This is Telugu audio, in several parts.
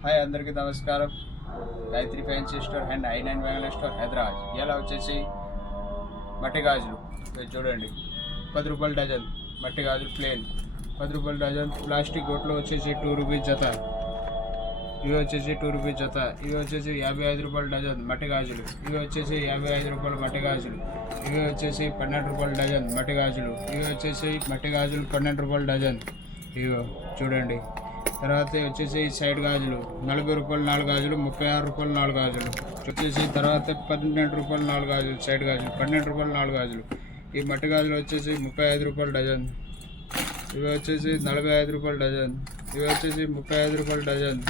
హాయ్ అందరికీ నమస్కారం. Gayatri fancy store and I9 Wrangler store Hyderabad. ఇలా వచ్చేసి మట్టి గాజులు చూడండి, 10 రూపాయలు డజన్. మట్టి గాజులు ప్లేన్ 10 రూపాయలు డజన్. ప్లాస్టిక్ గొట్లో వచ్చేసి 2 రూపీస్ జత. ఇవి వచ్చేసి 2 రూపీస్ జత. ఇవి వచ్చేసి 55 రూపాయలు డజన్ మట్టి గాజులు. ఇవి వచ్చేసి 55 రూపాయలు మట్టి గాజులు. ఇవి వచ్చేసి 12 రూపాయలు డజన్ మట్టి గాజులు. ఇవి వచ్చేసి మట్టి గాజులు 12 రూపాయలు డజన్. ఇవి చూడండి. తర్వాత వచ్చేసి సైడ్ గాజులు 40 రూపాయలు 4 గాజులు, 36 రూపాయలు 4 గాజులు. వచ్చేసి తర్వాత 12 రూపాయలు 4 గాజులు, సైడ్ గాజులు 12 రూపాయలు 4 గాజులు. ఈ మట్టి గాజులు వచ్చేసి 35 రూపాయలు డజన్. ఇవి వచ్చేసి 45 రూపాయలు డజన్. ఇవి వచ్చేసి 35 రూపాయలు డజన్.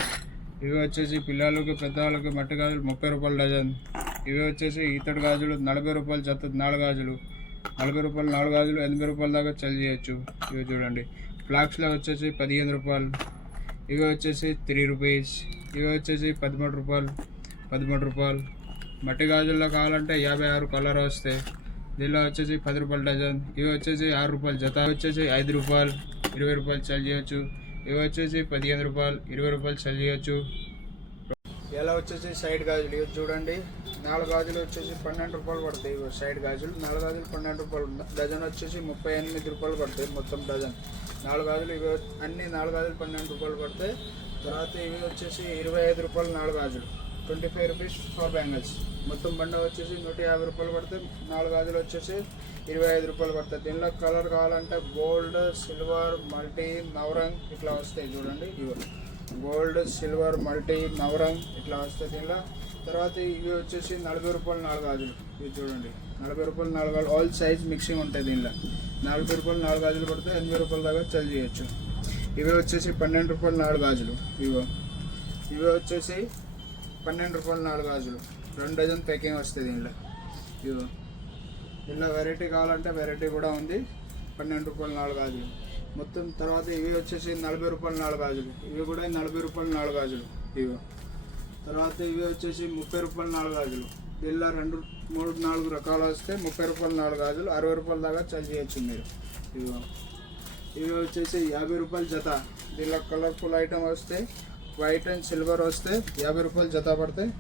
ఇవి వచ్చేసి పిల్లలకి పెద్దవాళ్ళకి మట్టి గాజులు 30 రూపాయలు డజన్. ఇవి వచ్చేసి ఇతడి గాజులు 40 రూపాయలు జత 4 గాజులు. 40 రూపాయలు 4 గాజులు 80 రూపాయల దాకా సెల్ చేయొచ్చు. ఇవి చూడండి. ఫ్లాక్స్లో వచ్చేసి 15 రూపాయలు. ఇవి వచ్చేసి 3 రూపీస్. ఇవి వచ్చేసి 13 రూపాయలు 13 రూపాయలు. మట్టి గాజుల్లో కావాలంటే 56 కలర్ వస్తాయి. దీనిలో వచ్చేసి 10 రూపాయలు డజన్. ఇవి వచ్చేసి 6 రూపాయలు జత. వచ్చేసి 5 రూపాయలు 20 రూపాయలు సెల్ చేయొచ్చు. ఇవి వచ్చేసి 15 రూపాయలు 20 రూపాయలు సెల్ చేయొచ్చు. ఇలా వచ్చేసి సైడ్ గాజులు ఇవి చూడండి. 4 గాజులు వచ్చేసి 12 రూపాయలు పడతాయి. ఇవి సైడ్ గాజులు 4 గాజులు 12 రూపాయలు. డజన్ వచ్చేసి 38 రూపాయలు పడతాయి మొత్తం డజన్. 4 గాజులు ఇవి అన్ని 4 గాజులు 12 రూపాయలు పడతాయి. తర్వాత ఇవి వచ్చేసి 25 రూపాయలు 4 గాజులు, 25 రూపీస్ ఫర్ బ్యాంగిల్స్. మొత్తం బండ వచ్చేసి 150 రూపాయలు పడతాయి. 4 గాజులు వచ్చేసి 25 రూపాయలు పడతాయి. దీనిలో కలర్ కావాలంటే గోల్డ్, సిల్వర్, మల్టీ, నవరంగ్ ఇట్లా వస్తాయి చూడండి. ఇవి గోల్డ్, సిల్వర్, మల్టీ, నవరంగ్ ఇట్లా వస్తాయి దీనిలో. తర్వాత ఇవి వచ్చేసి 40 రూపాయలు 4 గాజులు. ఇవి చూడండి 40 రూపాయలు 4 గాజులు. ఆల్ సైజ్ మిక్సింగ్ ఉంటాయి దీనిలో. 40 రూపాయలు 4 గాజులు పడితే 8 రూపాయల దాకా సెల్ చేయొచ్చు. ఇవి వచ్చేసి 12 రూపాయలు 4 గాజులు. ఇవి వచ్చేసి 12 రూపాయలు 4 గాజులు. 2 డజన్ ప్యాకింగ్ వస్తుంది దీనిలో. దీనిలో వెరైటీ కావాలంటే వెరైటీ కూడా ఉంది. 12 రూపాయలు 4 గాజులు మొత్తం. తర్వాత ఇవి వచ్చేసి 40 రూపాయలు 4 గాజులు. ఇవి కూడా 40 రూపాయలు 4 గాజులు. తర్వాత ఇవి వచ్చేసి 30 రూపాయలు 4 గాజులు. దీనిలో 2, 3, 4 రకాలు వస్తే 30 రూపాయలు 4 గాజులు 60 రూపాయల దాకా సెల్ చేయొచ్చు మీరు. ఇవి వచ్చేసి 50 రూపాయలు జత. దీనిలో కలర్ఫుల్ ఐటమ్ వస్తే వైట్ అండ్ సిల్వర్ వస్తే 50 రూపాయలు జత పడతాయి.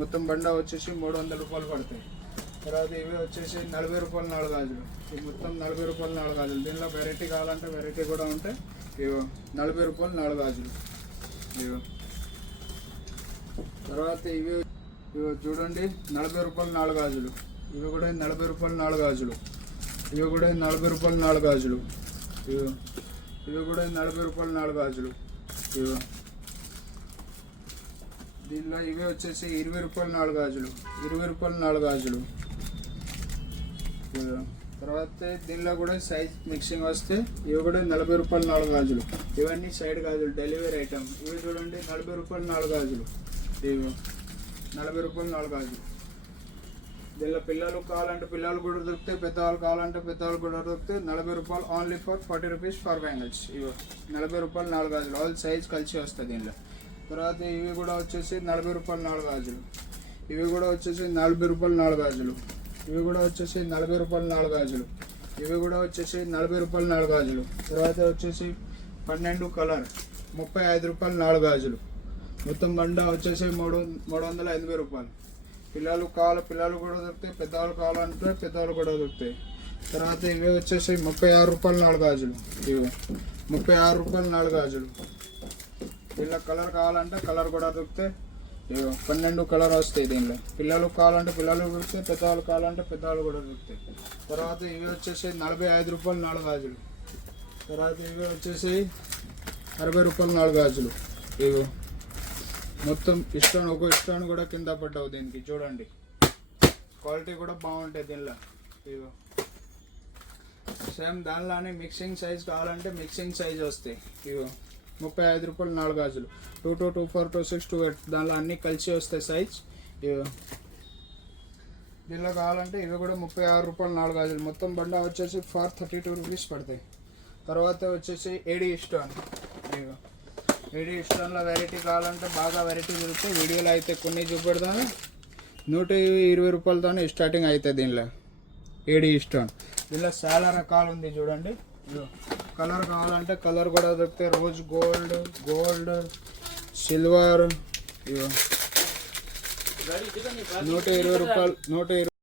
మొత్తం బండ వచ్చేసి 300 రూపాయలు పడతాయి. తర్వాత ఇవి వచ్చేసి 40 రూపాయలు 4 గాజులు. ఇవి మొత్తం 40 రూపాయలు 4 గాజులు. దీనిలో వెరైటీ కావాలంటే వెరైటీ కూడా ఉంటాయి. 40 రూపాయలు 4 గాజులు. తర్వాత ఇవి చూడండి 40 రూపాయలు 4 గాజులు. ఇవి కూడా 40 రూపాయలు 4 గాజులు. ఇవి కూడా 40 రూపాయలు 4 గాజులు. ఇవి కూడా 40 రూపాయలు 4 గాజులు. దీనిలో ఇవి వచ్చేసి 20 రూపాయలు 4 గాజులు. 20 రూపాయలు 4 గాజులు. తర్వాత దీనిలో కూడా సైజ్ మిక్సింగ్ వస్తే ఇవి కూడా 40 రూపాయలు 4 గాజులు. ఇవన్నీ సైడ్ గాజులు డెలివరీ ఐటమ్. ఇవి చూడండి 40 రూపాయలు 4 గాజులు. 40 రూపాయలు 4 గాజులు. దీనిలో పిల్లలు కావాలంటే పిల్లలు కూడా దొరుకుతాయి, పెద్దవాళ్ళు కావాలంటే పెద్దవాళ్ళు కూడా దొరుకుతాయి. 40 రూపాయలు only for 40 rupees for bangles. 40 రూపాయలు 4 గాజులు. ఆల్ సైజ్ కలిసి వస్తుంది దీనిలో. తర్వాత ఇవి కూడా వచ్చేసి 40 రూపాయలు 4 గాజులు. ఇవి కూడా వచ్చేసి 40 రూపాయలు 4 గాజులు. ఇవి కూడా వచ్చేసి 40 రూపాయలు 4 గాజులు. ఇవి కూడా వచ్చేసి 40 రూపాయలు 4 గాజులు. తర్వాత వచ్చేసి 12 కలర్ 35 రూపాయలు 4 గాజులు. మొత్తం బండ వచ్చేసి 380 రూపాయలు. పిల్లలు కావాలి పిల్లలు కూడా దొరుకుతాయి, పెద్దవాళ్ళు కావాలంటే పెద్దవాళ్ళు కూడా దొరుకుతాయి. తర్వాత ఇవి వచ్చేసి 36 రూపాయలు 4 గాజులు. 36 రూపాయలు 4 గాజులు. దీనిలో కలర్ కావాలంటే కలర్ కూడా దొరుకుతాయి. 12 కలర్ వస్తాయి దీనిలో. పిల్లలు కావాలంటే పిల్లలు దొరుకుతాయి, పెద్దవాళ్ళు కావాలంటే పెద్దవాళ్ళు కూడా దొరుకుతాయి. తర్వాత ఇవి వచ్చేసి 45 రూపాయలు 4 గాజులు. తర్వాత ఇవి వచ్చేసి 60 రూపాయలు 4 గాజులు. మొత్తం ఇష్టం ఒక ఇష్టం కూడా కింద పడ్డావు దీనికి. చూడండి క్వాలిటీ కూడా బాగుంటాయి దీనిలో. సేమ్ దానిలోనే మిక్సింగ్ సైజ్ కావాలంటే మిక్సింగ్ సైజ్ వస్తాయి. 35 రూపాయలు 4 గాజులు. 22, 24, 26, 28 దానిలో అన్నీ కలిసి వస్తాయి సైజ్. దీనిలో కావాలంటే ఇవి కూడా 36 రూపాయలు 4 గాజులు. మొత్తం బండ వచ్చేసి ఫర్ 32 రూపీస్ పడతాయి. తర్వాత వచ్చేసి ఏడీ స్టోన్. ఏడీ స్టోన్లో వెరైటీ కావాలంటే బాగా వెరైటీ దొరుకుతాయి. వీడియోలో అయితే కొన్ని చూపెడతాను. 120 రూపాయలతోనే స్టార్టింగ్ అవుతుంది దీనిలో ఏడీ స్టోన్. దీనిలో చాలా రకాలు ఉంది చూడండి. కలర్ కావాలంటే కలర్ కూడా దొరుకుతాయి. రోజ్ గోల్డ్, సిల్వర్ 120 రూపాయలు 120